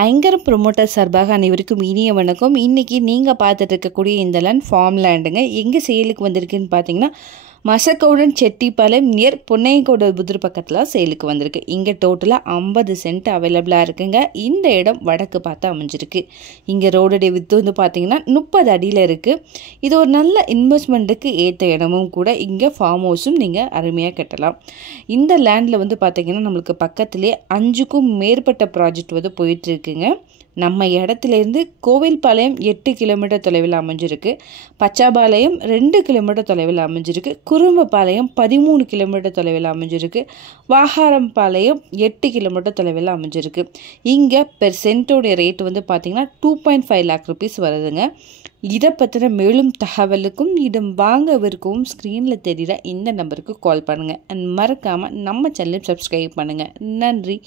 ஐங்கரம் promoter சார்பாக அனைவருக்கும் இனிய வணக்கம். இன்றைக்கி நீங்கள் பார்த்துட்டு இருக்கக்கூடிய இந்த லேண்ட் ஃபார்ம் லேண்டுங்க. எங்கே சேலுக்கு வந்திருக்குன்னு பார்த்தீங்கன்னா மசக்கவுடன் செட்டிப்பாளையம் நியர் பொன்னையங்கோட புதுர் பக்கத்தில் சேலுக்கு வந்திருக்கு. இங்கே டோட்டலாக 50 சென்ட் அவைலபிளாக இருக்குங்க. இந்த இடம் வடக்கு பார்த்து அமைஞ்சிருக்கு. இங்கே ரோடுடைய வித்து வந்து பார்த்தீங்கன்னா 30 அடியில் இருக்குது. இது ஒரு நல்ல இன்வெஸ்ட்மெண்ட்டுக்கு ஏற்ற இடமும் கூட. இங்கே ஃபார்ம் ஹவுஸும் நீங்கள் அருமையாக கட்டலாம். இந்த லேண்டில் வந்து பார்த்தீங்கன்னா நம்மளுக்கு பக்கத்துலேயே 5க்கும் மேற்பட்ட ப்ராஜெக்ட் வந்து போயிட்டுருக்குங்க. நம்ம இடத்துலேருந்து கோவில்பாளையம் 8 கிலோமீட்டர் தொலைவில் அமைஞ்சிருக்கு. பச்சாபாளையம் 2 கிலோமீட்டர் தொலைவில் அமைஞ்சிருக்கு. குறும்பபாளையம் 13 கிலோமீட்டர் தொலைவில் அமைஞ்சிருக்கு. வாகாரம்பாளையம் 8 கிலோமீட்டர் தொலைவில் அமைஞ்சிருக்கு. இங்கே பெர் சென்ட்டோடைய ரேட் வந்து பார்த்திங்கன்னா 2.5 லேக் ருபீஸ் வருதுங்க. இதை பற்றின மேலும் தகவலுக்கும் இடம் வாங்கவிருக்கவும் ஸ்க்ரீனில் தெரிகிற இந்த நம்பருக்கு கால் பண்ணுங்கள். அண்ட் மறக்காமல் நம்ம சேனலை சப்ஸ்கிரைப் பண்ணுங்கள். நன்றி.